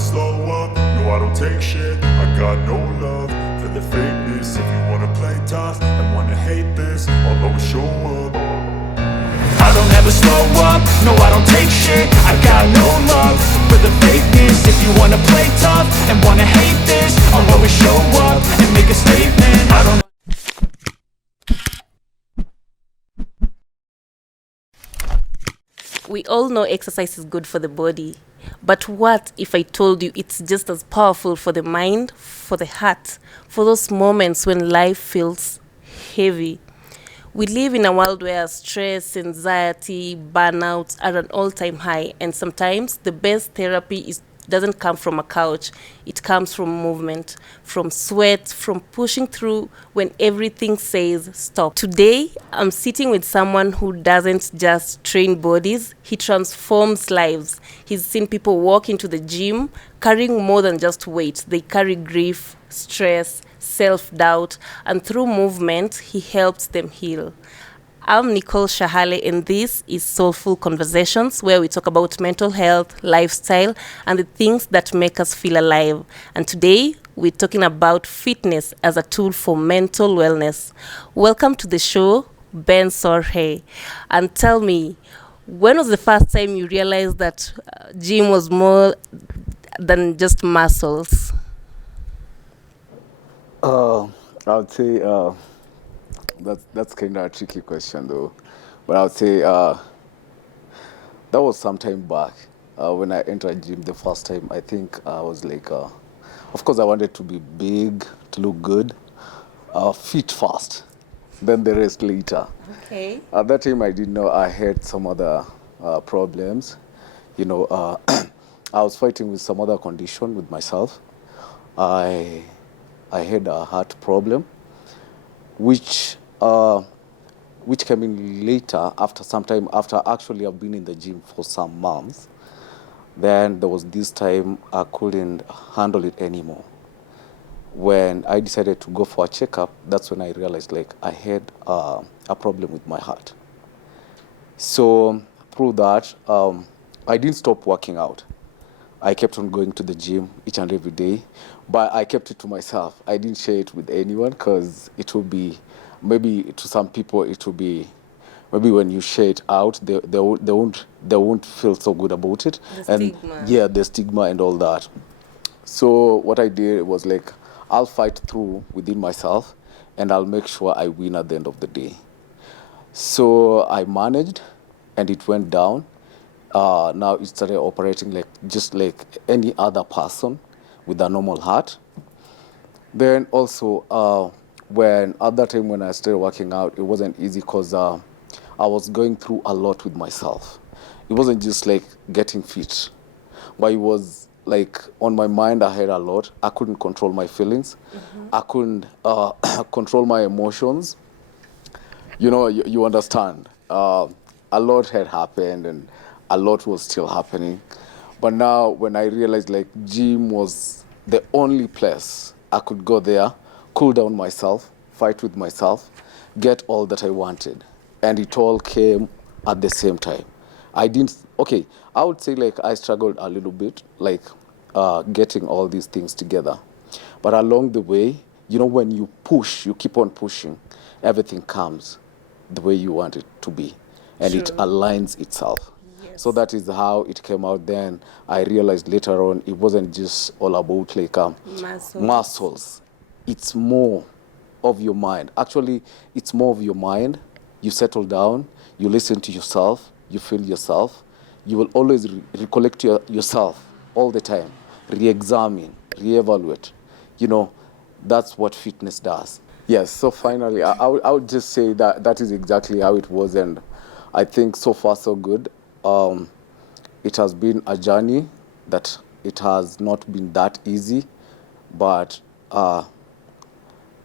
slow up, no I don't take shit. I got no love for the fakeness. If you wanna play tough and wanna hate this, I'll always show up. I don't ever slow up, no I don't take shit. I got no love for the fakeness. If you wanna play tough and wanna hate this, I'll always show up and make a statement. I don't. We all know exercise is good for the body, but what if I told you it's just as powerful for the mind, for the heart, for those moments when life feels heavy? We live in a world where stress, anxiety, burnout are an all-time high, and sometimes the best therapy doesn't come from a couch. It comes from movement, from sweat, from pushing through when everything says stop. Today, I'm sitting with someone who doesn't just train bodies, he transforms lives. He's seen people walk into the gym carrying more than just weight. They carry grief, stress, self-doubt, and through movement, he helps them heal. I'm Nicole Shahale, and this is Soulful Conversations, where we talk about mental health, lifestyle, and the things that make us feel alive. And today, we're talking about fitness as a tool for mental wellness. Welcome to the show, Benson. And tell me, when was the first time you realized that gym was more than just muscles? I would say that's kind of a tricky question though, but I would say that was some time back when I entered gym the first time. I think I was like, of course, I wanted to be big, to look good, fit fast, then the rest later. Okay. At that time, I didn't know I had some other problems. You know, I was fighting with some other condition with myself. I had a heart problem, which came in later after some time after actually I've been in the gym for some months. Then there was this time I couldn't handle it anymore. When I decided to go for a checkup, that's when I realized like I had a problem with my heart. So through that, I didn't stop working out. I kept on going to the gym each and every day, but I kept it to myself. I didn't share it with anyone because it would be, maybe to some people it would be, maybe when you share it out, they won't feel so good about it. The And stigma. yeah, the stigma and all that. So what I did was like, I'll fight through within myself and I'll make sure I win at the end of the day. So I managed and it went down. Now it started operating like just like any other person with a normal heart. Then also when at that time when I started working out, it wasn't easy because I was going through a lot with myself. It wasn't just like getting fit, but it was like on my mind I had a lot. I couldn't control my feelings. I couldn't control my emotions. You know, you understand. A lot had happened and a lot was still happening. But now when I realized like gym was the only place I could go there, cool down myself, fight with myself, get all that I wanted. And it all came at the same time. Okay, I would say like I struggled a little bit, like getting all these things together. But along the way, you know, when you push, you keep on pushing, everything comes the way you want it to be. And it True. aligns itself. Yes. So that is how it came out. Then I realized later on it wasn't just all about like muscles. It's more of your mind. Actually, it's more of your mind. You settle down, you listen to yourself, you feel yourself. You will always recollect yourself all the time, re-examine, re-evaluate. You know, that's what fitness does. Yes, so finally, I would just say that that is exactly how it was. And I think so far so good. It has been a journey that it has not been that easy, but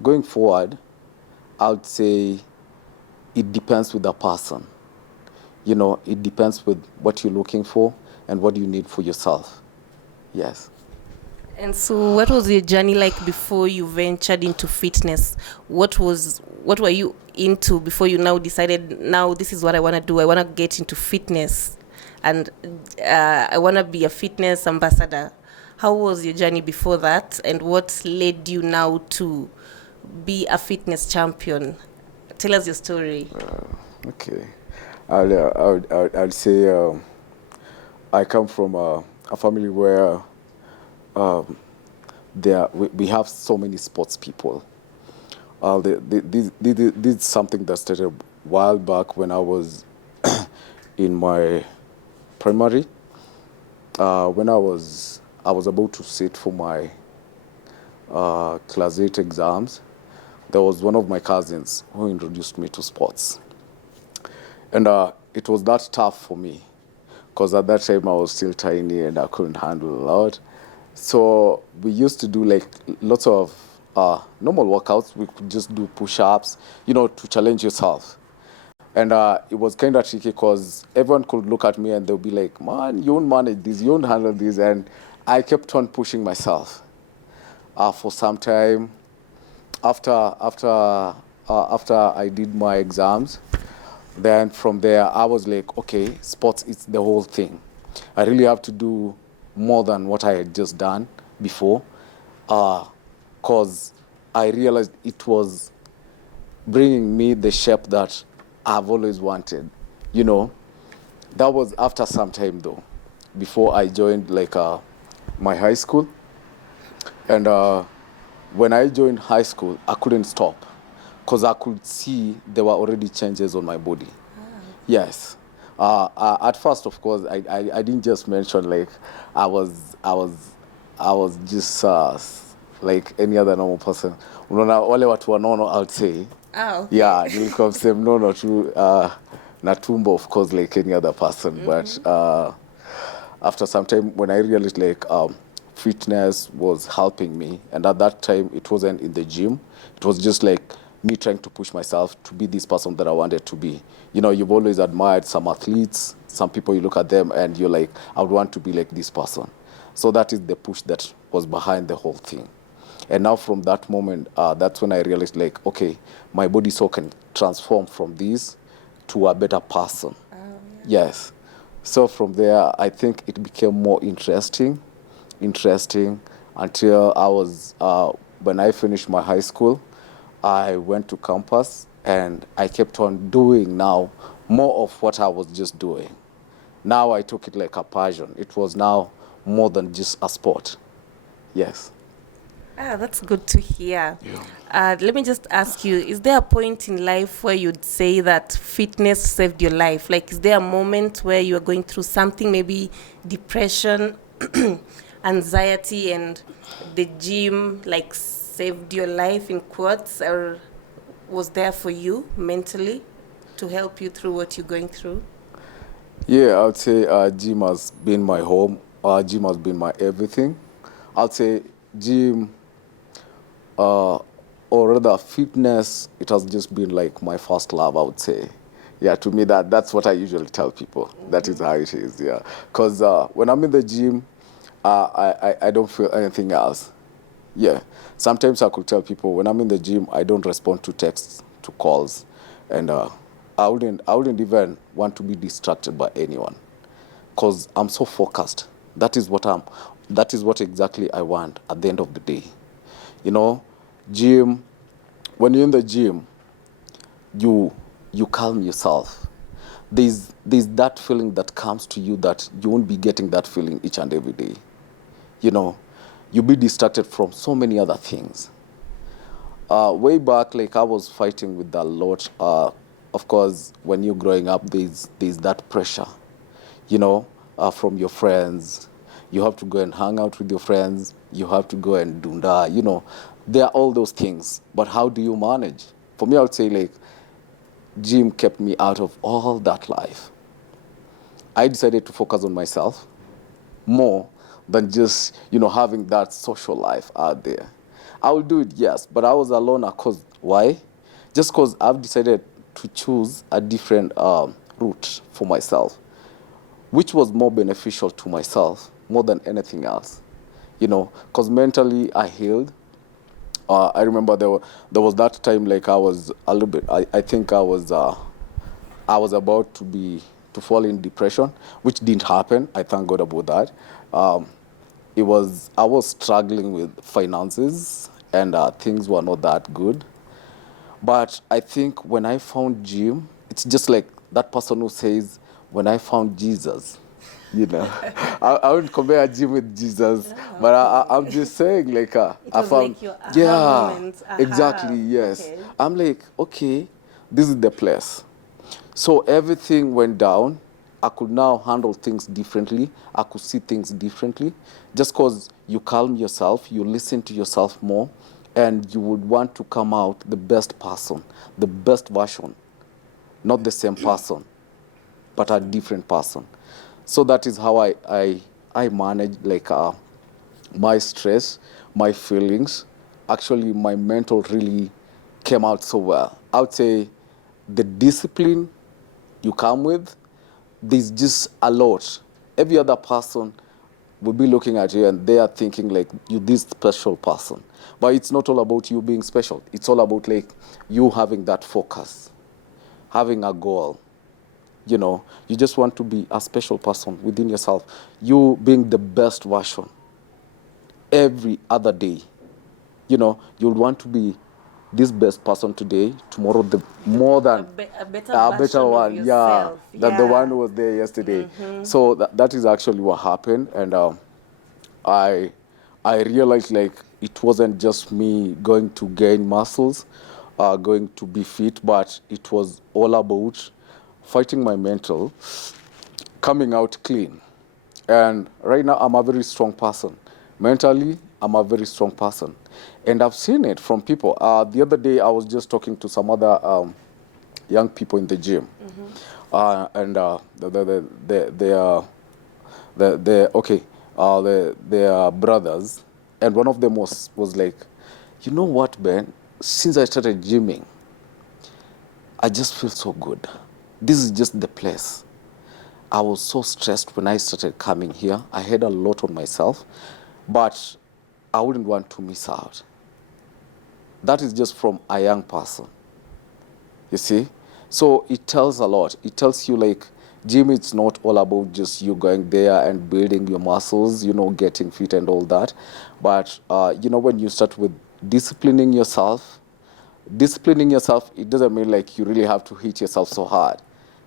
going forward, I would say it depends with the person. You know, it depends with what you're looking for and what you need for yourself. Yes. And so what was your journey like before you ventured into fitness? What were you into before you now decided, now this is what I want to do? I want to get into fitness and I want to be a fitness ambassador. How was your journey before that, and what led you now to be a fitness champion? Tell us your story. Okay. I'd say I come from a family where we have so many sports people. This is something that started a while back when I was in my primary. When I was about to sit for my class 8 exams, there was one of my cousins who introduced me to sports. And it was that tough for me because at that time I was still tiny and I couldn't handle a lot. So we used to do like lots of normal workouts. We could just do push-ups, to challenge yourself. And it was kind of tricky because everyone could look at me and they'll be like, man, you won't manage this, you won't handle this. And I kept on pushing myself for some time. After I did my exams, then from there I was like, okay, sports is the whole thing. I really have to do more than what I had just done before, because I realized it was bringing me the shape that I've always wanted. That was after some time though, before I joined my high school. And when I joined high school, I couldn't stop because I could see there were already changes on my body. Yes. At first, of course, I didn't just mention like I was just like any other normal person. Unaona wale watu wanono, I would say. Oh, okay. Yeah, nilikuwa msem nono tu na tumbo, of course, like any other person. But after some time, when I realized fitness was helping me, and at that time it wasn't in the gym, it was just like me trying to push myself to be this person that I wanted to be. You've always admired some athletes, some people, you look at them and you're like, I would want to be like this person. So that is the push that was behind the whole thing. And now from that moment, that's when I realized okay, my body so can transform from this to a better person. Yes. So from there, I think it became more interesting until I was, when I finished my high school, I went to campus and I kept on doing now more of what I was just doing. Now I took it like a passion. It was now more than just a sport. Yes. That's good to hear. Let me just ask you, is there a point in life where you'd say that fitness saved your life? Like, is there a moment where you are going through something, maybe depression, anxiety, and the gym saved your life in quotes, or was there for you mentally to help you through what you're going through? Yeah, I would say gym has been my home. Gym has been my everything. I'd say gym, or rather fitness, it has just been like my first love, I would say. Yeah, to me that's what I usually tell people. That is how it is, yeah. Because when I'm in the gym, I don't feel anything else. Yeah. Sometimes I could tell people when I'm in the gym, I don't respond to texts, to calls, and I wouldn't even want to be distracted by anyone, because I'm so focused. That is what exactly I want at the end of the day. Gym. When you're in the gym, you calm yourself. There's that feeling that comes to you that you won't be getting that feeling each and every day. You'll be distracted from so many other things. Way back, I was fighting with that lot. Of course, when you're growing up, there's that pressure, from your friends. You have to go and hang out with your friends. You have to go and dunda. There are all those things. But how do you manage? For me, I would say gym kept me out of all that life. I decided to focus on myself more than just, having that social life out there. I will do it, yes, but I was alone because, why? Just because I've decided to choose a different route for myself, which was more beneficial to myself more than anything else. Because mentally I healed. I remember there was that time I was a little bit, I think I was about to fall in depression, which didn't happen. I thank God about that. I was struggling with finances, and things were not that good. But I think when I found gym, it's just like that person who says, when I found Jesus, you know. I wouldn't compare gym with Jesus, but I'm just saying, like, It I was found, like your aha yeah, moment. exactly, Aha. yes. Okay. I'm like, okay, this is the place. So everything went down. I could now handle things differently. I could see things differently. Just because you calm yourself, you listen to yourself more, and you would want to come out the best person, the best version, not the same person, but a different person. So that is how I manage, like, my stress, my feelings. Actually, my mental really came out so well. I would say the discipline you come with, there's just a lot. Every other person will be looking at you and they are thinking like you this special person. But it's not all about you being special. It's all about like you having that focus, having a goal. You know, you just want to be a special person within yourself. You being the best version every other day. You know, you'll want to be this best person today, tomorrow the more than A better a better version of one, yeah, yourself. than the one Yeah. who was there yesterday. So that is actually what happened, and I I realized like it wasn't just me going to gain muscles, going to be fit, but it was all about fighting my mental, coming out clean. And right now, I'm a very strong person. Mentally, I'm a very strong person. And I've seen it from people. The other day, I was just talking to some other young people in the gym. And okay, they are brothers. And one of them was like, you know what, Ben? Since I started gymming, I just feel so good. This is just the place. I was so stressed when I started coming here. I had a lot on myself, but I wouldn't want to miss out. That is just from a young person, you see? So it tells a lot. It tells you like, gym, it's not all about just you going there and building your muscles, you know, getting fit and all that. But, you know, when you start with disciplining yourself, it doesn't mean like you really have to hit yourself so hard.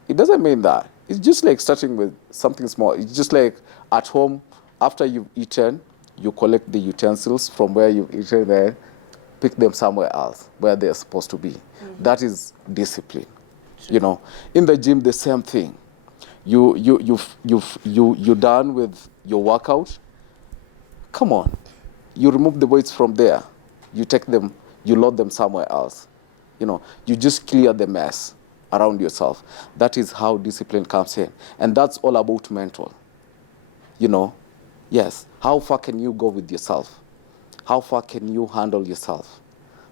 It doesn't mean that. It's just like starting with something small. It's just like at home, after you've eaten, you collect the utensils from where you've eaten there, pick them somewhere else where they're supposed to be. That is discipline. You know, in the gym, the same thing. You're done with your workout. Come on, you remove the weights from there, you take them, you load them somewhere else. You know, you just clear the mess around yourself. That is how discipline comes in, and that's all about mental. You know, yes, how far can you go with yourself? How far can you handle yourself?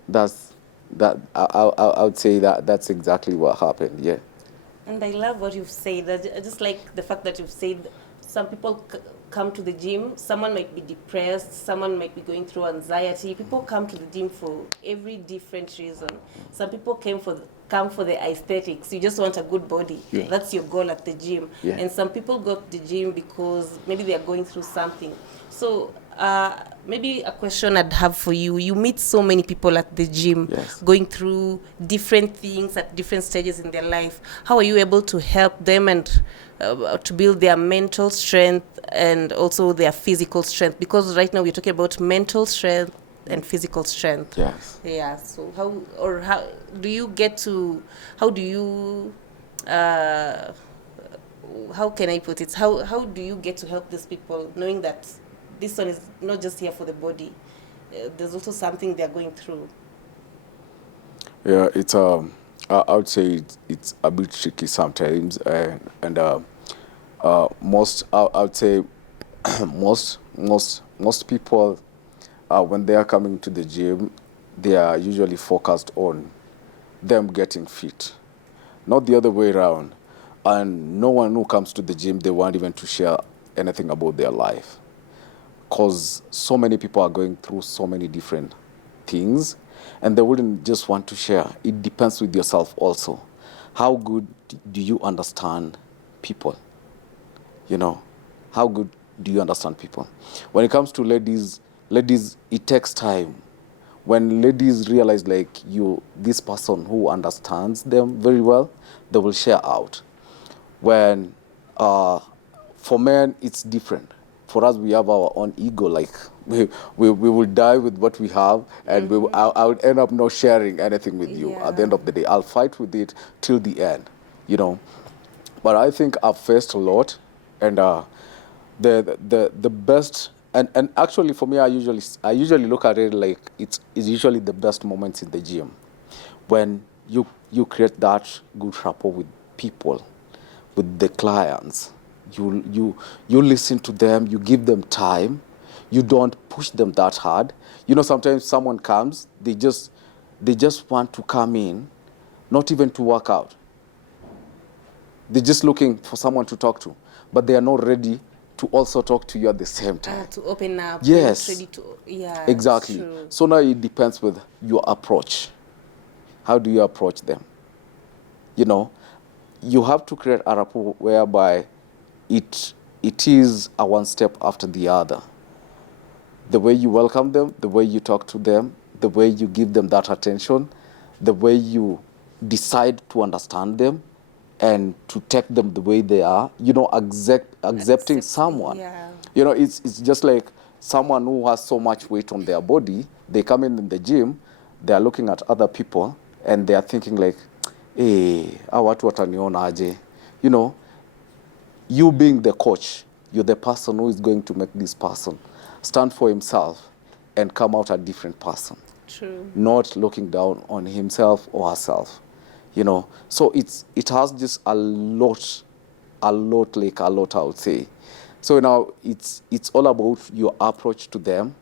That's that I would say that that's exactly what happened. Yeah. And I love what you've said. I just like the fact that you've said some people come to the gym. Someone might be depressed. Someone might be going through anxiety. People come to the gym for every different reason. Some people come for the aesthetics. You just want a good body. Yeah. That's your goal at the gym. Yeah. And some people go to the gym because maybe they are going through something. So maybe a question I'd have for you. You meet so many people at the gym, Yes. going through different things at different stages in their life. How are you able to help them and to build their mental strength and also their physical strength? Because right now we're talking about mental strength and physical strength. Yes. Yeah. So how do you get to, how do you how can I put it? How do you get to help these people, knowing that this one is not just here for the body? There's also something they're going through. Yeah, it's I would say it's a bit tricky sometimes, and most I would say most people when they are coming to the gym, they are usually focused on them getting fit, not the other way around. And no one who comes to the gym, they want even to share anything about their life, because so many people are going through so many different things, and they wouldn't just want to share. It depends with yourself also. How good do you understand people? You know, how good do you understand people? When it comes to ladies, it takes time. When ladies realize like this person who understands them very well, they will share out. When for men, it's different. For us, we have our own ego. Like we will die with what we have, and I would end up not sharing anything with you. At the end of the day, I'll fight with it till the end, you know. But I think I've faced a lot, and the best. And actually, for me, I usually look at it like it's usually the best moments in the gym, when you create that good rapport with people, with the clients. You listen to them, you give them time, you don't push them that hard. You know, sometimes someone comes, they just want to come in, not even to work out. They're just looking for someone to talk to, but they are not ready to also talk to you at the same time. To open up. Yes. Ready to, yeah. Exactly. True. So now it depends with your approach. How do you approach them? You know, you have to create a rapport whereby it is a one step after the other. The way you welcome them, the way you talk to them, the way you give them that attention, the way you decide to understand them and to take them the way they are, you know, accepting someone. Yeah. You know, it's just like someone who has so much weight on their body, they come in the gym, they are looking at other people and they are thinking like, hey, watu wataniona aje? You know, you being the coach, you're the person who is going to make this person stand for himself and come out a different person. True. Not looking down on himself or herself. You know, so it has just a lot I would say. So now it's all about your approach to them,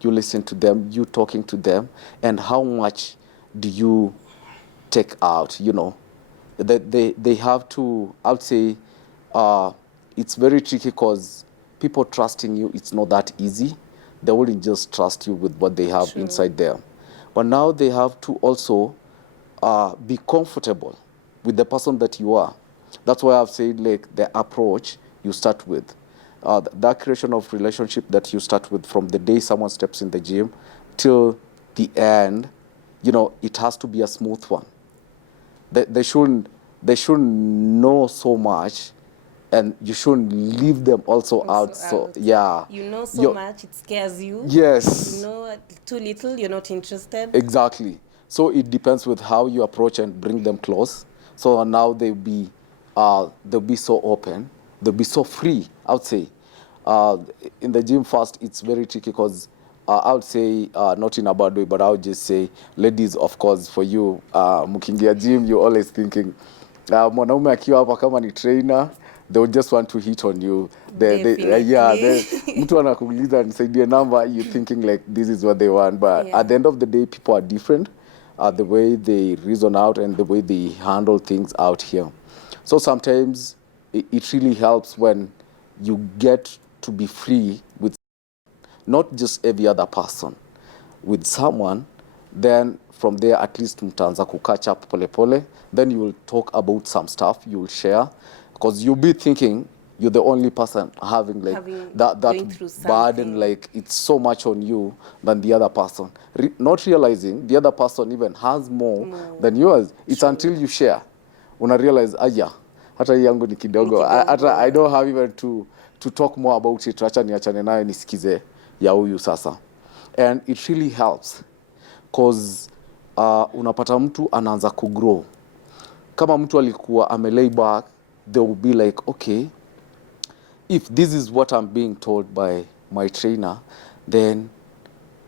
you listen to them, you talking to them, and how much do you take out, you know. They have to, I would say, it's very tricky because people trusting you, it's not that easy. They wouldn't just trust you with what they have inside there. But now they have to also be comfortable with the person that you are. That's why I've said like the approach you start with. That creation of relationship that you start with from the day someone steps in the gym till the end, you know, it has to be a smooth one. They shouldn't know so much, and you shouldn't leave them also out. So yeah, you know so much it scares you. Yes, you know too little, you're not interested. Exactly. So it depends with how you approach and bring them close. So now they'll be so open, they'll be so free. I would say in the gym first, it's very tricky because I would say not in a bad way, but I would just say, ladies, of course, for you, mkiingia gym, you're always thinking mwanaume akiwa hapa kama ni trainer, they would just want to hit on you. Mtu anakuuliza nisaidie number, you thinking like this is what they want, but at the end of the day, people are different. The way they reason out and the way they handle things out here. So sometimes it really helps when you get to be free with not just every other person, with someone. Then from there, at least mtaanza ku catch up pole pole. Then you will talk about some stuff, you will share, because you'll be thinking you're the only person having that burden, like it's so much on you than the other person. Not realizing the other person even has more than yours. It's until you share, una realize, hata yangu ni kidogo. I don't have even to talk more about it. Acha niachane nayo nisikize ya huyu sasa. And it really helps because unapata mtu anaanza kugrow. Kama mtu alikuwa amelay back, they will be like, okay, if this is what I'm being told by my trainer, then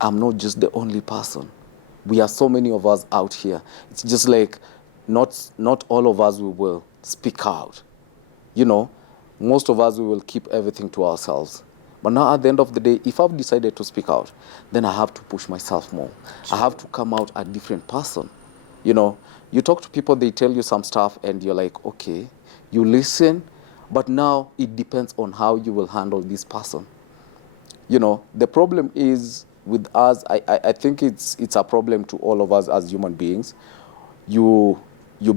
I'm not just the only person. We are so many of us out here. It's just like not all of us will speak out. You know, most of us we will keep everything to ourselves. But now at the end of the day, if I've decided to speak out, then I have to push myself more. Sure. I have to come out a different person. You know, you talk to people, they tell you some stuff and you're like, okay, you listen, but now it depends on how you will handle this person. You know, the problem is with us, I think it's a problem to all of us as human beings. You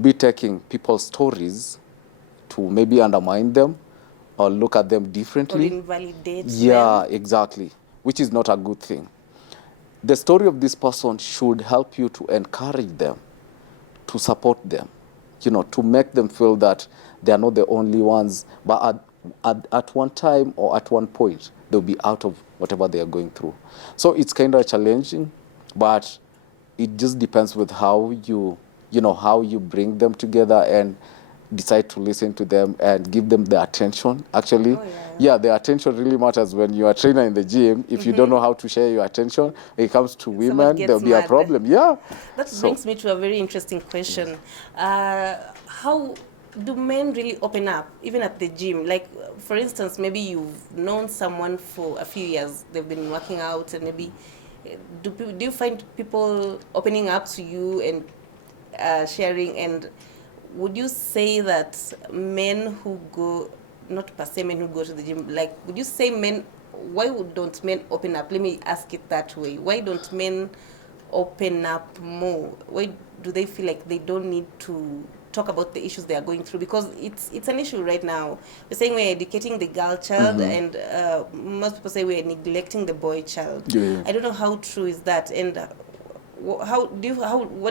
be taking people's stories to maybe undermine them, or look at them Or differently. invalidate Yeah, them. exactly, which is not a good thing. The story of this person should help you to encourage them, to support them, to make them feel that they are not the only ones, but at one time or at one point, they'll be out of whatever they are going through. So it's kind of challenging, but it just depends with how you bring them together and decide to listen to them and give them the attention. Actually, Oh, yeah. the attention really matters when you are a trainer in the gym. If you don't know how to share your attention, when it comes to Someone women, there'll gets be a mad. problem. Yeah. That So, brings me to a very interesting question. How do men really open up, even at the gym? Like, for instance, maybe you've known someone for a few years, they've been working out, and maybe do you find people opening up to you and sharing? And would you say that men who go, not per se men who go to the gym, like, would you say men, don't men open up? Let me ask it that way. Why don't men open up more? Why do they feel like they don't need to talk about the issues they are going through? Because it's an issue right now. We're saying we're educating the girl child, and most people say we're neglecting the boy child. Yeah. I don't know how true is that, and what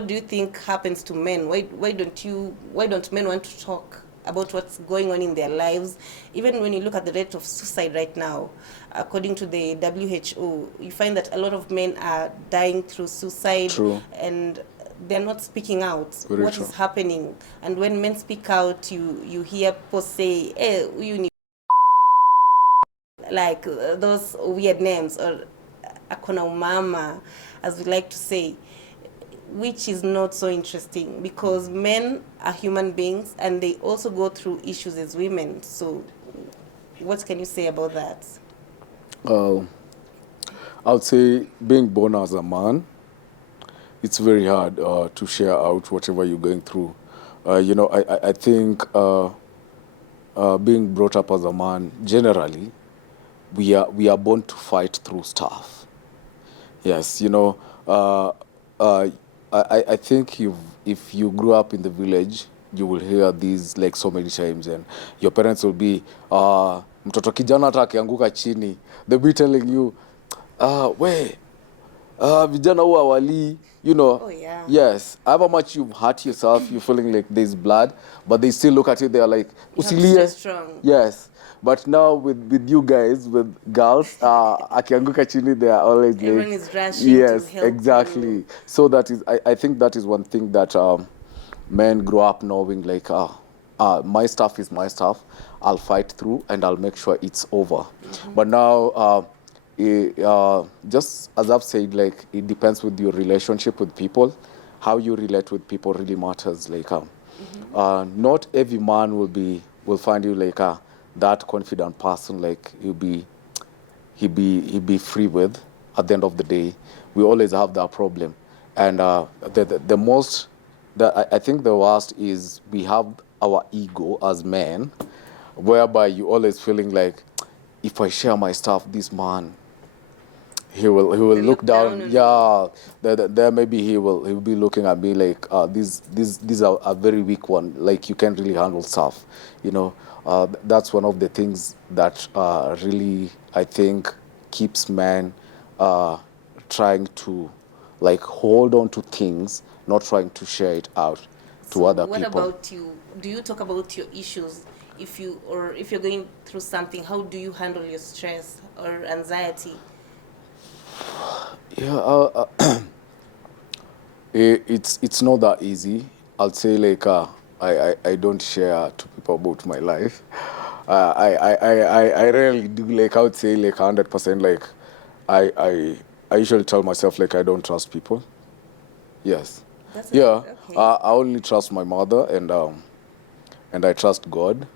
do you think happens to men? Why don't men want to talk about what's going on in their lives? Even when you look at the rate of suicide right now, according to the WHO, you find that a lot of men are dying through suicide. True. And they're not speaking out. Very What true. is happening? And when men speak out, you hear people say, "Hey, you need," like those weird names, or akona umama, as we like to say, which is not so interesting, because men are human beings and they also go through issues as women. So what can you say about that? I would say being born as a man, it's very hard to share out whatever you're going through. I think being brought up as a man, generally, we are born to fight through stuff. Yes, I think if you grew up in the village, you will hear these like so many times, and your parents will be, mtoto kijana hata akianguka chini, they'll be telling you, we, vijana huwa walii, Oh, yeah. Yes, however much you've hurt yourself, you're feeling like there's blood, but they still look at you, they're like, You have to usilie. stay strong. Yes. But now with you guys, with girls, akianguka chini, they are always like, Everyone is rushing to yes, help exactly. you. So that is, I think that is one thing that men grow up knowing, like, my stuff is my stuff. I'll fight through and I'll make sure it's over. But now, just as I've said, like, it depends with your relationship with people. How you relate with people really matters. Like, not every man will find you like that confident person. Like he'll be free with. At the end of the day, we always have that problem, and the most that I think the worst is we have our ego as men, whereby you always feeling like, if I share my stuff, this man, he will They look down. on Yeah, there maybe he will be looking at me like, these are a very weak one. Like, you can't really handle stuff. That's one of the things that really, I think, keeps men trying to like hold on to things, not trying to share it out to So other what people. about you? Do you talk about your issues? If you're going through something, how do you handle your stress or anxiety? Yeah, it's not that easy. I'll say, like, I don't share to people about my life. I rarely do, like, I would say, like, 100%. Like, I usually tell myself, like, I don't trust people. Yes. That's Yeah. okay. I only trust my mother, and I trust God.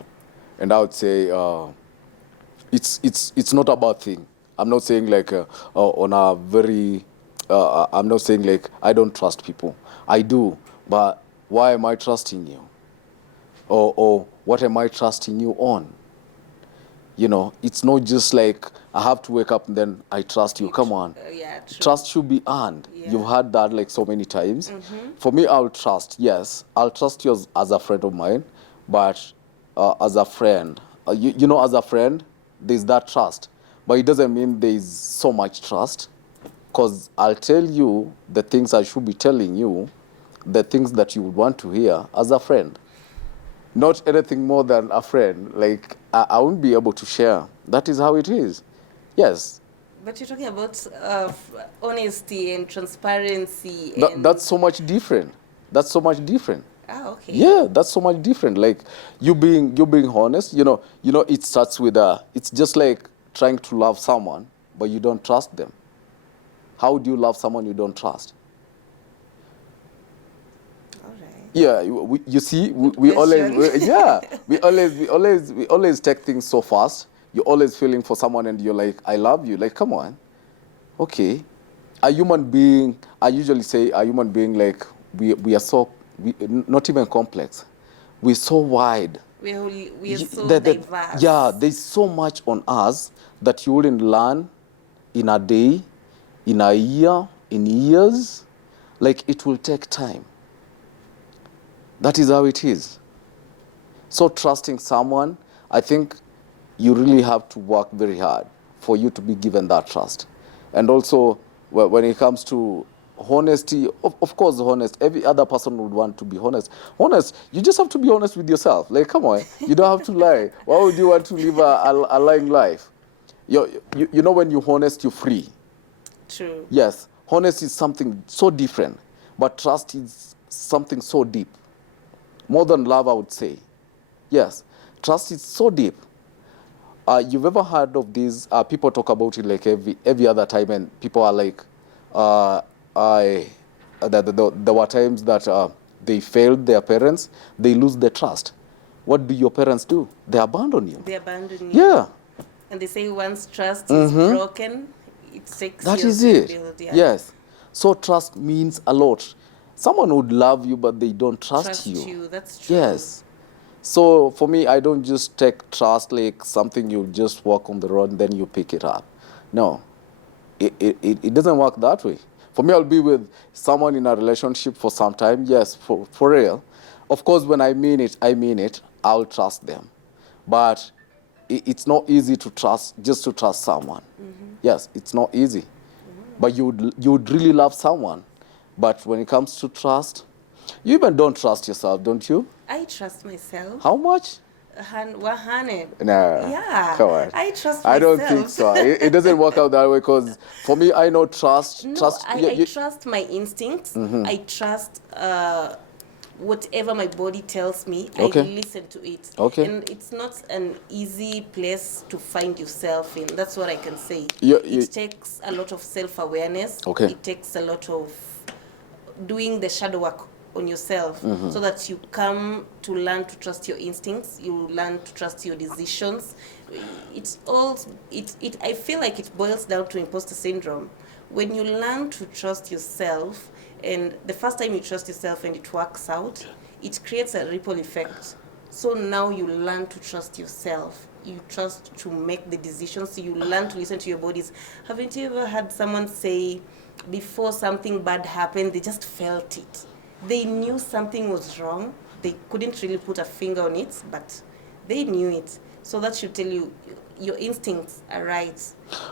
And I would say it's not a bad thing. I'm not saying like on a very. I'm not saying like I don't trust people. I do, but why am I trusting you? Or what am I trusting you on? It's not just like I have to wake up and then I trust you. Come on. Yeah, true. Trust should be earned. Yeah. You've heard that like so many times. For me, I'll trust. Yes, I'll trust you as a friend of mine, but as a friend, you know, as a friend, there's that trust. But it doesn't mean there's so much trust. Because I'll tell you the things I should be telling you, the things that you would want to hear as a friend. Not anything more than a friend. Like, I won't be able to share. That is how it is. Yes. But you're talking about honesty and transparency. That's so much different. That's so much different. Ah, okay. Yeah, that's so much different. Like, you being honest, it starts with it's just like trying to love someone, but you don't trust them. How do you love someone you don't trust? All right. Yeah, you see, we always take things so fast. You're always feeling for someone and you're like, I love you. Like, come on. Okay. A human being, I usually say a human being, like, we are so, not even complex. We're so wide. We are so diverse. Yeah, there's so much on us that you wouldn't learn in a day, in a year, in years. Like, it will take time. That is how it is. So trusting someone, I think you really have to work very hard for you to be given that trust. And also, when it comes to honesty, of course, honest. Every other person would want to be honest. Honest, you just have to be honest with yourself. Like, come on, you don't have to lie. Why would you want to live a lying life? You know, when you're honest, you're free. True. Yes, honesty is something so different, but trust is something so deep. More than love, I would say. Yes, trust is so deep. You've ever heard of these? People talk about it like every other time, and people are like, there were times that they failed their parents, they lose their trust. What do your parents do? They abandon you. They abandon you. Yeah. And they say once trust is broken, it takes That years is it. to build. Yeah. Yes. So trust means a lot. Someone would love you, but they don't trust you. That's true. Yes. So for me, I don't just take trust like something you just walk on the road and then you pick it up. No, it doesn't work that way. For me, I'll be with someone in a relationship for some time. Yes, for real. Of course, when I mean it, I'll trust them. But it's not easy to trust, just to trust someone. Mm-hmm. Yes, it's not easy. Mm-hmm. But you would really love someone. But when it comes to trust, you even don't trust yourself, don't you? I trust myself. How much? 100. No. Yeah. Come on. I trust myself. I don't think so. It doesn't work out that way because for me, I know trust. No, trust. I trust my instincts. Mm-hmm. I trust whatever my body tells me. Okay. I listen to it. Okay. And it's not an easy place to find yourself in. That's what I can say. It takes a lot of self-awareness. Okay. It takes a lot of doing the shadow work on yourself, so that you come to learn to trust your instincts, you learn to trust your decisions. I feel like it boils down to imposter syndrome. When you learn to trust yourself, and the first time you trust yourself and it works out, it creates a ripple effect. So now you learn to trust yourself. You trust to make the decisions. You learn to listen to your bodies. Haven't you ever had someone say, before something bad happened, they just felt it? They knew something was wrong. They couldn't really put a finger on it, but they knew it. So that should tell you your instincts are right.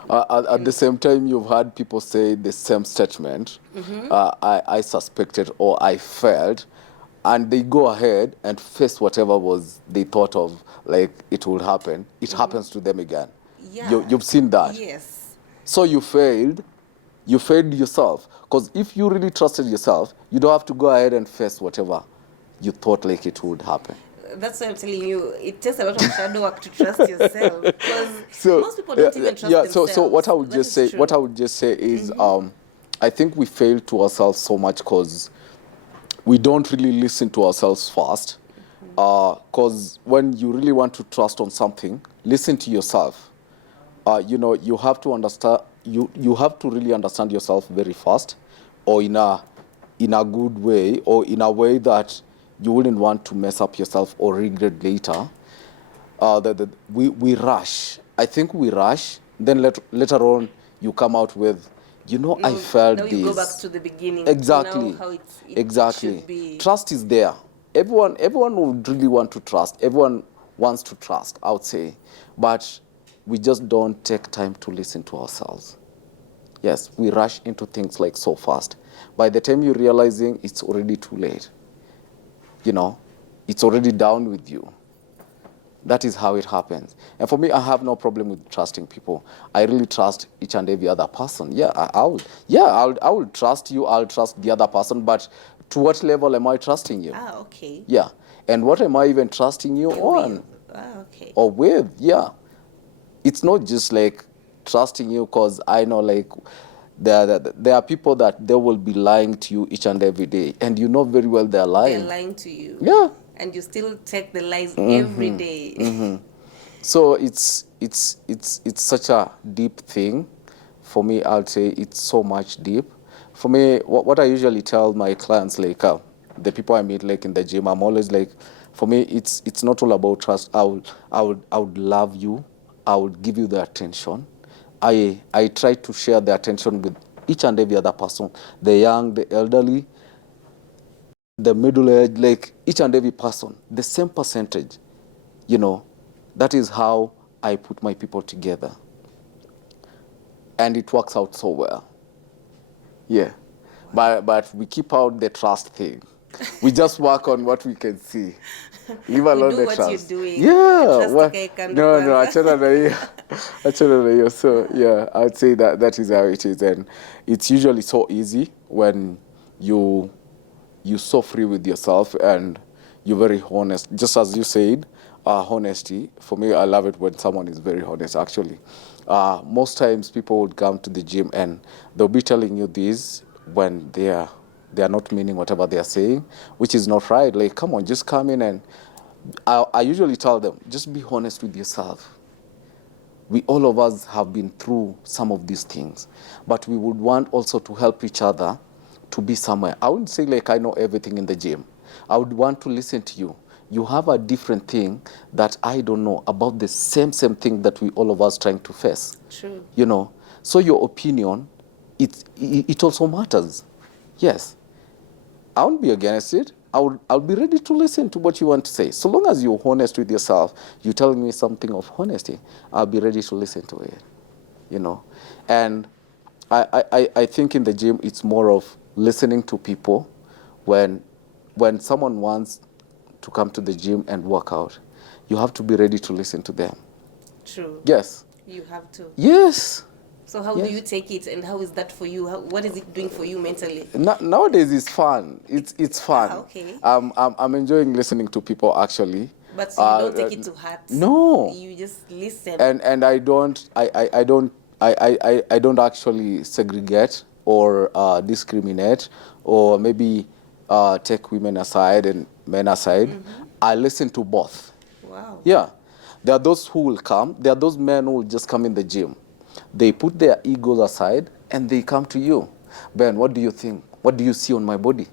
At the same time, you've heard people say the same statement. Mm-hmm. I suspected or I felt, and they go ahead and face whatever was they thought of, like it would happen. It happens to them again. Yeah. You've seen that. Yes. So you failed yourself. Because if you really trusted yourself, you don't have to go ahead and face whatever you thought like it would happen. That's what I'm telling you. It takes a lot of shadow work to trust yourself. Because most people don't even trust themselves. So what I would just say is, I think we fail to ourselves so much because we don't really listen to ourselves first. Because when you really want to trust on something, listen to yourself. You have to understand. You have to really understand yourself very fast, or in a good way, or in a way that you wouldn't want to mess up yourself or regret later. We rush. I think we rush. Then later on, you come out with, I felt this. Now you go back to the beginning. Exactly. To know how it exactly. should be. Trust is there. Everyone would really want to trust. Everyone wants to trust, I would say. But we just don't take time to listen to ourselves. Yes, we rush into things like so fast. By the time you're realizing, it's already too late. You know, it's already down with you. That is how it happens. And for me, I have no problem with trusting people. I really trust each and every other person. Yeah, I will trust you. I'll trust the other person. But to what level am I trusting you? Ah, okay. Yeah. And what am I even trusting you You're on? with. Ah, okay. Or with? Yeah. It's not just like trusting you because I know like there are people that they will be lying to you each and every day. And you know very well they're lying. They're lying to you. Yeah. And you still take the lies every day. So it's such a deep thing. For me, I'll say it's so much deep. For me, what I usually tell my clients, like the people I meet, like in the gym, I'm always like, for me, it's not all about trust. I would love you. I would give you the attention. I try to share the attention with each and every other person, the young, the elderly, the middle age, like each and every person, the same percentage, you know. That is how I put my people together. And it works out so well. Yeah. But we keep out the trust thing. We just work on what we can see. Leave alone do the what trust. you're doing. Yeah. Trust Well, ikae kando no, kwanza. achana na hiyo. Achana na hiyo. So, yeah, I'd say that is how it is. And it's usually so easy when you're so free with yourself and you're very honest. Just as you said, honesty. For me, I love it when someone is very honest, actually. Most times people would come to the gym and they'll be telling you this when they are not meaning whatever they are saying, which is not right. Like, come on, just come in and I usually tell them, just be honest with yourself. We all of us have been through some of these things, but we would want also to help each other to be somewhere. I wouldn't say like I know everything in the gym. I would want to listen to you. You have a different thing that I don't know about the same thing that we all of us trying to face. True. You know, so your opinion, it also matters. Yes, I won't be against it. I'll be ready to listen to what you want to say. So long as you're honest with yourself, you're telling me something of honesty, I'll be ready to listen to it. You know, and I think in the gym it's more of listening to people. When someone wants to come to the gym and work out, you have to be ready to listen to them. True. Yes. You have to. Yes. So how Yes. do you take it, and how is that for you? What is it doing for you mentally? Nowadays it's fun. It's fun. Ah, okay. I'm enjoying listening to people actually. But so you don't take it to heart. No. You just listen. And I don't actually segregate or discriminate or maybe take women aside and men aside. I listen to both. Wow. Yeah. There are those who will come. There are those men who will just come in the gym. They put their egos aside and they come to you. Ben, what do you think? What do you see on my body?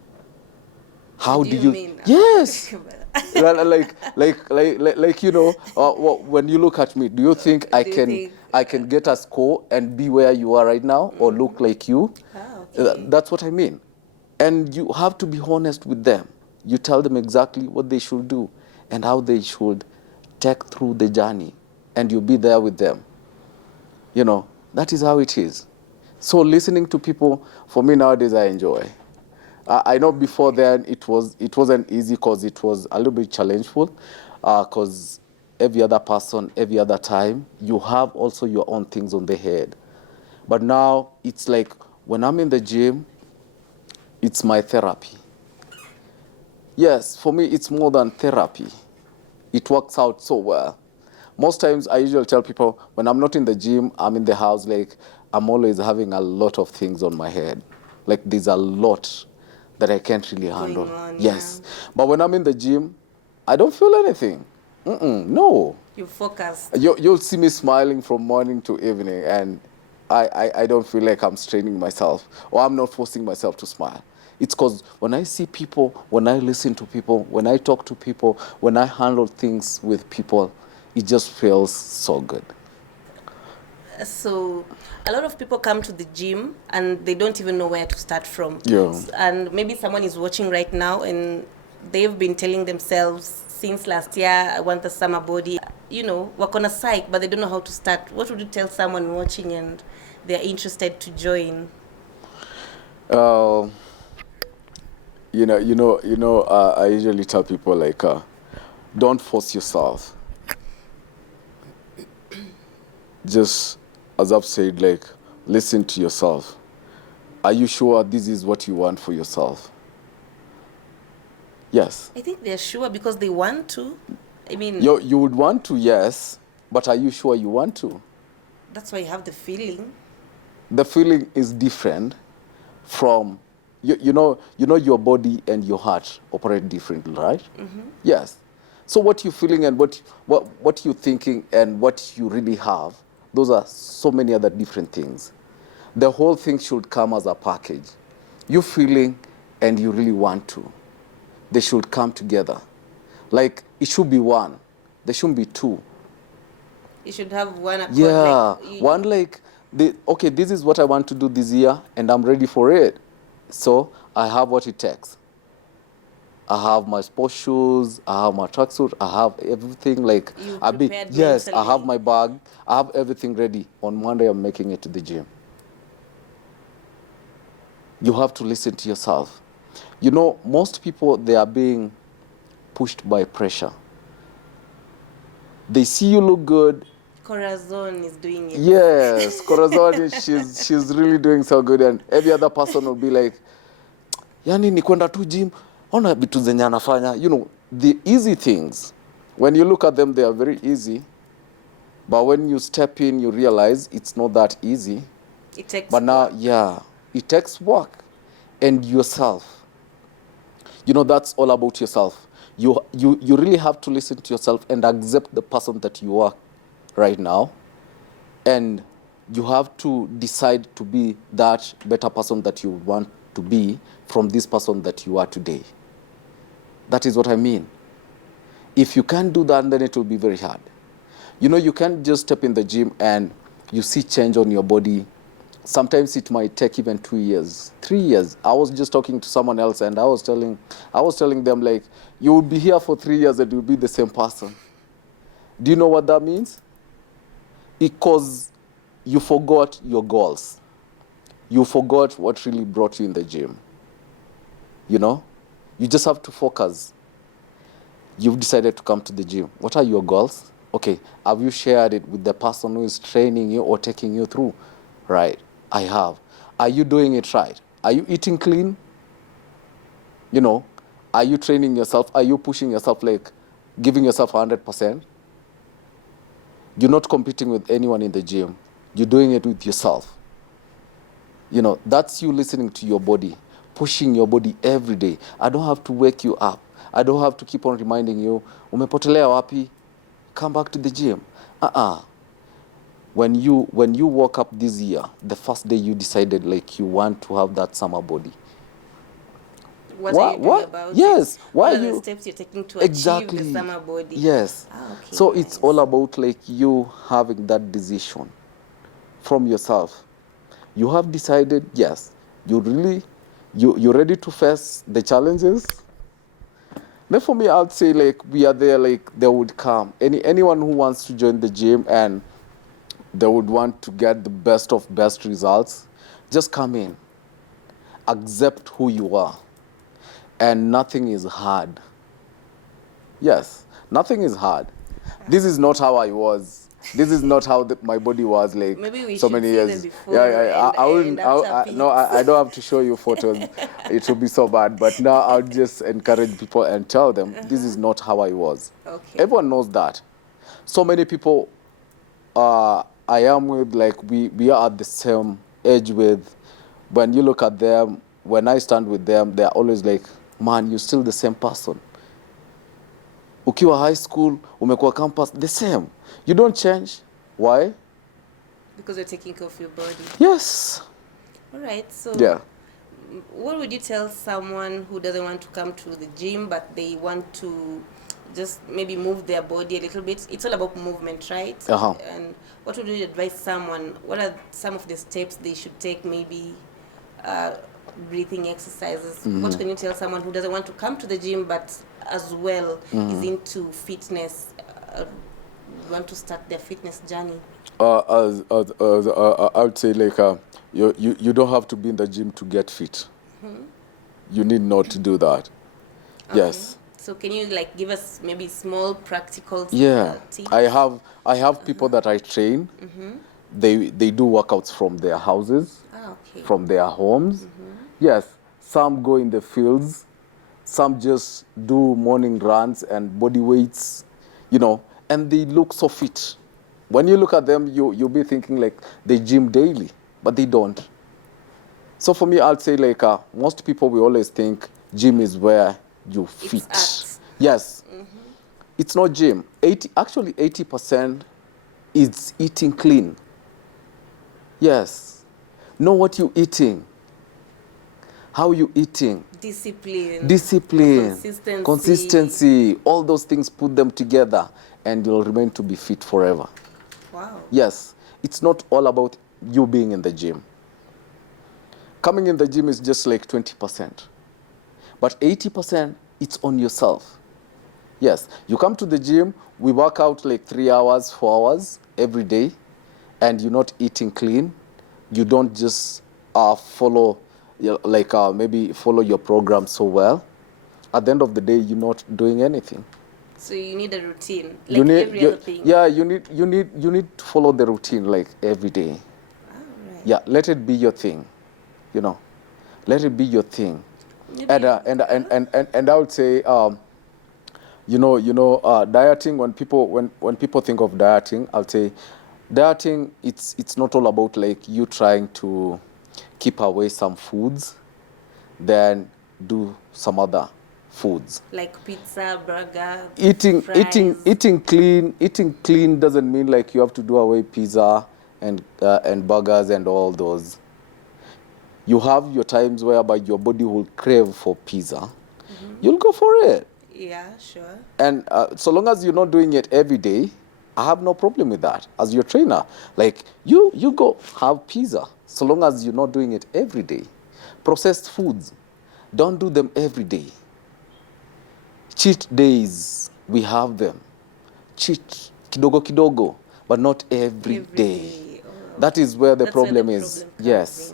How What do you mean? Yes. like you know, when you look at me, do you think I can get a score and be where you are right now or look like you? Ah, okay. That's what I mean. And you have to be honest with them. You tell them exactly what they should do and how they should take through the journey, and you'll be there with them. You know, that is how it is. So listening to people, for me nowadays, I enjoy. I know before then it wasn't easy because it was a little bit challengeful, because every other person, every other time, you have also your own things on the head. But now it's like when I'm in the gym, it's my therapy. Yes, for me it's more than therapy. It works out so well. Most times I usually tell people when I'm not in the gym, I'm in the house, like I'm always having a lot of things on my head. Like there's a lot that I can't really handle. Going on, yes. yeah. But when I'm in the gym, I don't feel anything. No. You focus. You'll see me smiling from morning to evening, and I don't feel like I'm straining myself or I'm not forcing myself to smile. It's because when I see people, when I listen to people, when I talk to people, when I handle things with people, it just feels so good. So a lot of people come to the gym and they don't even know where to start from. Yeah. And maybe someone is watching right now and they've been telling themselves since last year, I want the summer body. Work on a psych, but they don't know how to start. What would you tell someone watching and they're interested to join? Uh, I usually tell people like, don't force yourself. Just, as I've said, like, listen to yourself. Are you sure this is what you want for yourself? Yes. I think they're sure because they want to. I mean, You would want to, yes, but are you sure you want to? that's why you have the feeling. The feeling is different from, you know your body and your heart operate differently, right? Mm-hmm. Yes. So what you're feeling and what you're thinking and what you really have, those are so many other different things. The whole thing should come as a package. You feeling and you really want to. They should come together. Like, it should be one. There shouldn't be two. You should have one accord. Yeah, one like, okay, this is what I want to do this year, and I'm ready for it. So I have what it takes. I have my sports shoes, I have my tracksuit, I have everything like, You I prepared yes, I mentally. have my bag, I have everything ready. On Monday, I'm making it to the gym. You have to listen to yourself. Most people, they are being pushed by pressure. They see you look good. Corazon is doing it. Yes, Corazon, she's really doing so good, and every other person will be like, yani ni kwenda tu gym, ona vitu zenye anafanya. The easy things, when you look at them, they are very easy, but when you step in, you realize it's not that easy. It takes But now, work. yeah, it takes work. And yourself, that's all about yourself. You really have to listen to yourself and accept the person that you are right now. And you have to decide to be that better person that you want to be from this person that you are today. That is what I mean. If you can't do that, then it will be very hard. You can't just step in the gym and you see change on your body. Sometimes it might take even 2 years, 3 years. I was just talking to someone else, and I was telling them, like, you will be here for 3 years and you'll be the same person. Do you know what that means? Because you forgot your goals. You forgot what really brought you in the gym. You just have to focus. You've decided to come to the gym. What are your goals? Okay, have you shared it with the person who is training you or taking you through? Right, I have. Are you doing it right? Are you eating clean? Are you training yourself? Are you pushing yourself, like giving yourself 100%? You're not competing with anyone in the gym. You're doing it with yourself. That's you listening to your body, pushing your body every day. I don't have to wake you up. I don't have to keep on reminding you, umepotelea wapi? Come back to the gym. When you woke up this year, the first day you decided like you want to have that summer body. What are you doing about yes. it? Why What are you the steps you're taking to exactly achieve the summer body? Yes. Okay, So nice. it's all about like you having that decision from yourself. You have decided, yes, you're ready to face the challenges. Then for me, I'd say like we are there, like they would come. Anyone who wants to join the gym and they would want to get the best of best results, just come in. Accept who you are. And nothing is hard. Yes, nothing is hard. This is not how I was. This is not how my body was like Maybe we so should many see years. them before Yeah, I wouldn't. and after No, pics. I don't have to show you photos. It would be so bad. But now I'll just encourage people and tell them this is not how I was. Okay. Everyone knows that. So many people I am with, like we are at the same age with. When you look at them, when I stand with them, they're always like, man, you're still the same person. Ukiwa high school, umekuwa campus, the same. You don't change. Why? Because you're taking care of your body. Yes. All right. So Yeah. what would you tell someone who doesn't want to come to the gym but they want to just maybe move their body a little bit? It's all about movement, right? Uh-huh. And what would you advise someone? What are some of the steps they should take maybe breathing exercises. What can you tell someone who doesn't want to come to the gym but as well is into fitness, want to start their fitness journey? I would say like you don't have to be in the gym to get fit. You need not to do that. Yes. So can you like give us maybe small practical tips? I have people that I train. They do workouts from their houses, from their homes. Yes, some go in the fields, some just do morning runs and body weights, and they look so fit. When you look at them, you'll be thinking like they gym daily, but they don't. So for me, I'd say like most people, we always think gym is where you fit. Yes. It's not gym. 80% is eating clean. Yes. Know what you're eating. How you eating. Discipline. Consistency. All those things, put them together and you'll remain to be fit forever. Wow. Yes. It's not all about you being in the gym. Coming in the gym is just like 20%. But 80%, it's on yourself. Yes. You come to the gym, we work out like 3 hours, 4 hours every day, and you're not eating clean. You don't just follow, maybe follow your program so well. At the end of the day, you're not doing anything. So you need a routine, like every other thing. Yeah, you need to follow the routine like every day. Right. Yeah, let it be your thing. Let it be your thing. Maybe and I would say, dieting. When people think of dieting, I'll say, dieting. It's not all about like you trying to keep away some foods, then do some other foods. Like pizza, burger, Eating clean doesn't mean like you have to do away pizza and burgers and all those. You have your times whereby your body will crave for pizza. You'll go for it. Yeah, sure. And so long as you're not doing it every day, I have no problem with that. As your trainer, like you go have pizza. So long as you're not doing it every day. Processed foods, don't do them every day. Cheat days, we have them. Cheat kidogo, but not every day. Oh. That is where the problem is. Yes.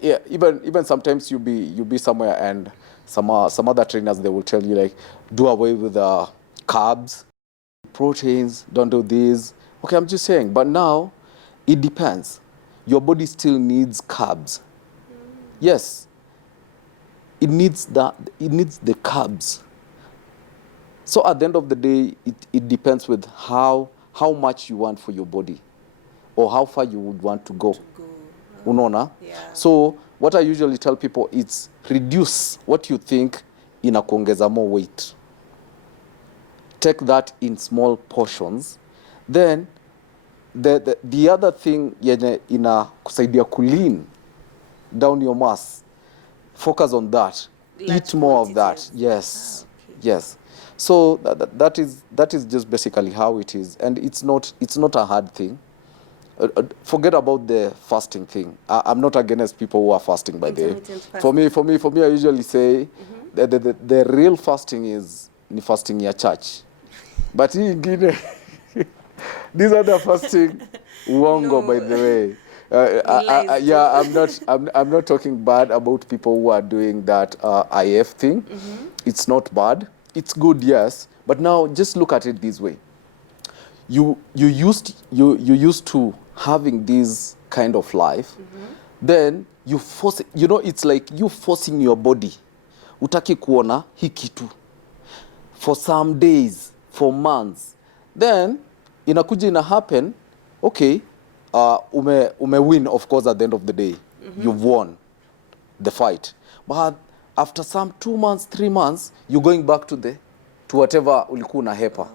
Yeah, even sometimes you be somewhere and some other trainers, they will tell you like, do away with carbs, proteins, don't do this. Okay, I'm just saying, but now it depends. Your body still needs carbs. Yes, it needs the carbs. So at the end of the day, it depends with how much you want for your body, or how far you would want to go. Unaona? Yeah. So what I usually tell people is reduce what you think inakuongeza more weight. Take that in small portions. Then the other thing yenye inakusaidia lean down your mass, focus on that. Eat more of that. Yes. Okay. Yes. So that is just basically how it is, and it's not a hard thing. Forget about the fasting thing. I'm not against people who are fasting, by the way. For me, I usually say the real fasting is ni fasting ya church. But these other fasting, uongo, by the way. I'm not talking bad about people who are doing that IF thing. It's not bad. It's good, yes. But now just look at it this way. You used to having this kind of life, then you force, it's like you forcing your body. Utaki kuona hii kitu for some days, for months. Then inakuja ina happen, okay, ume win, of course, at the end of the day. You've won the fight. But after some 2 months, 3 months, you're going back to whatever ulikuwa na hepa.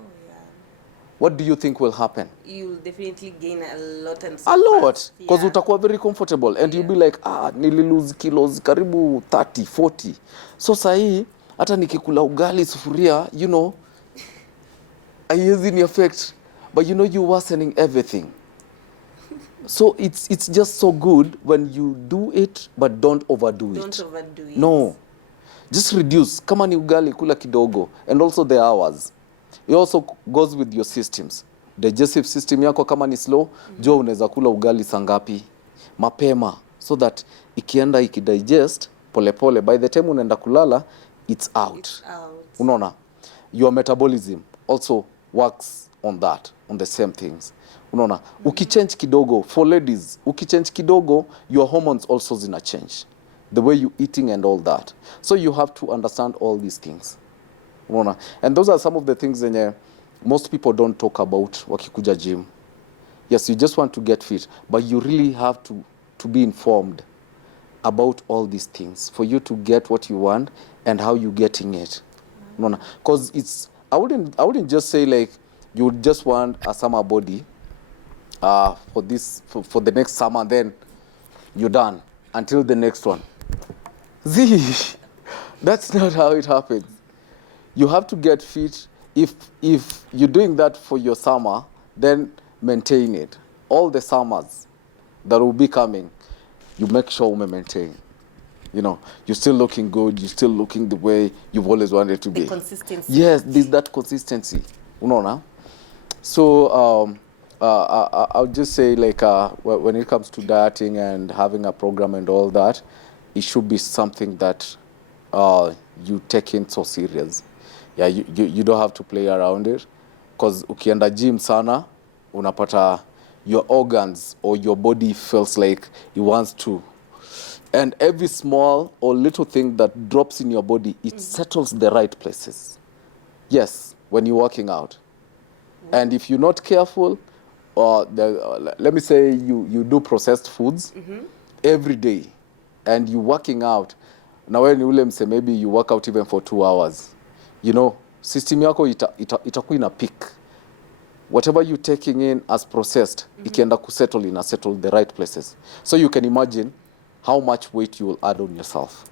What do you think will happen? You definitely gain a lot and a lot, because utakuwa very comfortable and you'll be like, nililose kilos karibu 30, 40. So sahi hata nikikula ugali sufuria, haiwezi ni affect, but you're worsening everything. So it's just so good when you do it, but don't overdo it. Don't overdo it. No, just reduce. Kama ni ugali, kula kidogo. And also the hours. It also goes with your systems. Digestive system yako kama ni slow, jua unaweza kula ugali saa ngapi mapema, so that ikienda ikidigest polepole, by the time unaenda kulala it's out. Unaona, your metabolism also works on that, on the same things. Unaona, ukichange kidogo, for ladies, ukichange kidogo, your hormones also zina change, the way you eating and all that. So you have to understand all these things. Unaona, and those are some of the things that most people don't talk about wakikuja gym. Yes, you just want to get fit, but you really have to be informed about all these things for you to get what you want and how you getting it. Unaona, because it's, I wouldn't just say like you would just want a summer body for the next summer, and then you're done until the next one. See, that's not how it happens. You have to get fit. If you're doing that for your summer, then maintain it. All the summers that will be coming, you make sure you maintain. You know, you're still looking good. You're still looking the way you've always wanted to be. The consistency. Yes, there's that consistency. Unaona? So I'll just say, like, when it comes to dieting and having a program and all that, it should be something that you take in so serious. Yeah, you don't have to play around it, because ukienda gym sana, unapata your organs or your body feels like it wants to. And every small or little thing that drops in your body, it settles the right places. Yes, when you're working out. And if you're not careful, let me say you do processed foods every day, and you're working out. Now when you say maybe you work out even for 2 hours, you know, system yako itakuwa ina peak. Whatever you're taking in as processed, ikienda kusettle in a settle the right places. So you can imagine how much weight you will add on yourself.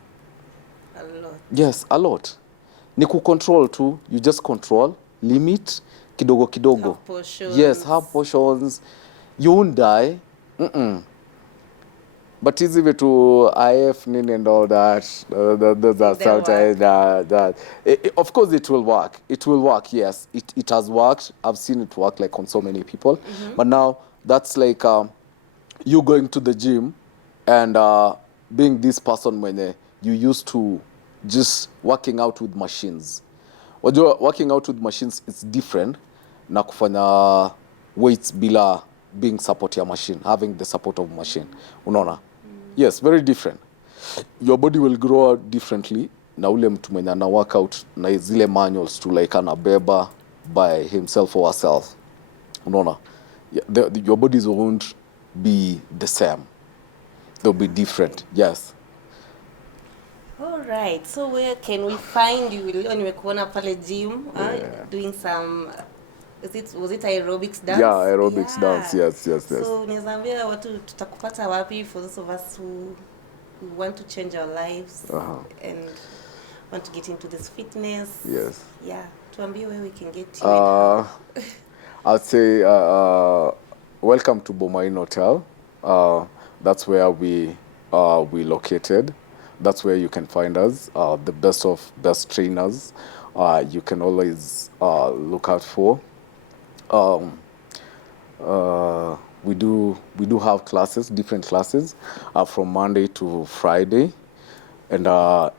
A lot. Yes, a lot. Ni control too. You just control, limit, kidogo kidogo. Have portions. Yes, have portions. You won't die. But it's even to IF nini and all that. Those are sometimes that. Of course, it will work. It will work. Yes, it has worked. I've seen it work like on so many people. But now that's like you going to the gym and being this person when you used to just working out with machines. Wajua, working out with machines is different na kufanya weights bila being support ya machine, having the support of machine. Unaona? Yes, very different. Your body will grow out differently na ule mtu mwenye ana work out na zile manuals to like anabeba by himself or herself. Unaona? Your bodies won't be the same. They'll be different. Yes. All right. So where can we find you? Leo nimekuona pale gym, doing some was it aerobics dance? Yeah, aerobics dance. Yes. So niambia watu tutakupata wapi for those of us who want to change our lives and want to get into this fitness. Yes. Yeah. Tuambie where we can get you. I'd say welcome to Bomain Hotel. That's where we located. That's where you can find us. The best trainers you can always look out for. We do have classes, different classes, from Monday to Friday, and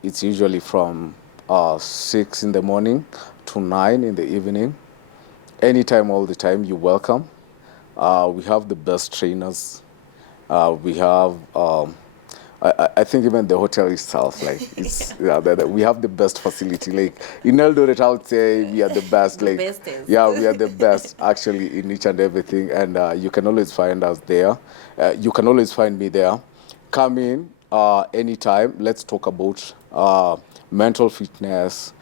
it's usually from 6 in the morning to 9 in the evening. Anytime, all the time, you're welcome. We have the best trainers. We have, I think even the hotel itself, like it's we have the best facility. Like in Eldoret, I would say we are the best. The like bestest. yeah, we are the best actually in each and everything. And you can always find us there. You can always find me there. Come in anytime. Let's talk about mental fitness,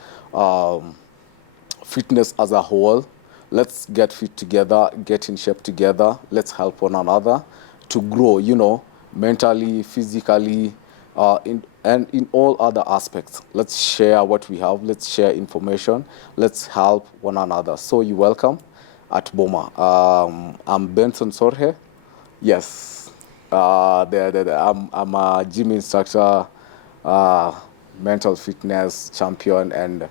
fitness as a whole. Let's get fit together, get in shape together. Let's help one another to grow, you know, mentally, physically, in all other aspects. Let's share what we have. Let's share information. Let's help one another. So you're welcome at Boma. I'm Benson Sorhe. Yes. I'm a gym instructor, mental fitness champion, and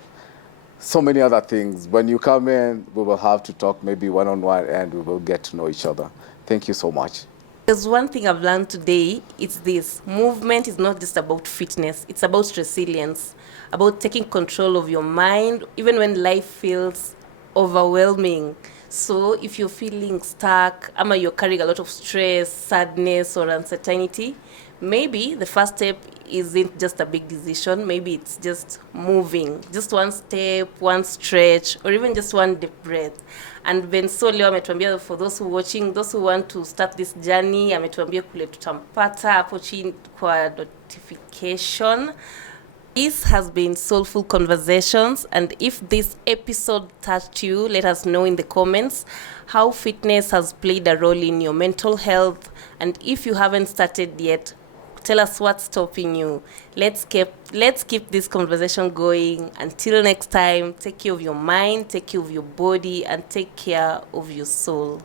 so many other things. When you come in, we will have to talk maybe one on one and we will get to know each other. Thank you so much. There's one thing I've learned today, it's this. Movement is not just about fitness, it's about resilience, about taking control of your mind, even when life feels overwhelming. So if you're feeling stuck, or you're carrying a lot of stress, sadness, or uncertainty, maybe the first step isn't just a big decision. Maybe it's just moving, just one step, one stretch, or even just one deep breath. And Benson leo ametuambia, for those who watching, those who want to start this journey, ametuambia kule tutampata hapo chini kwa notification. This has been Soulful Conversations, and if this episode touched you, let us know in the comments how fitness has played a role in your mental health, and if you haven't started yet, tell us what's stopping you. Let's keep this conversation going. Until next time, take care of your mind, take care of your body, and take care of your soul.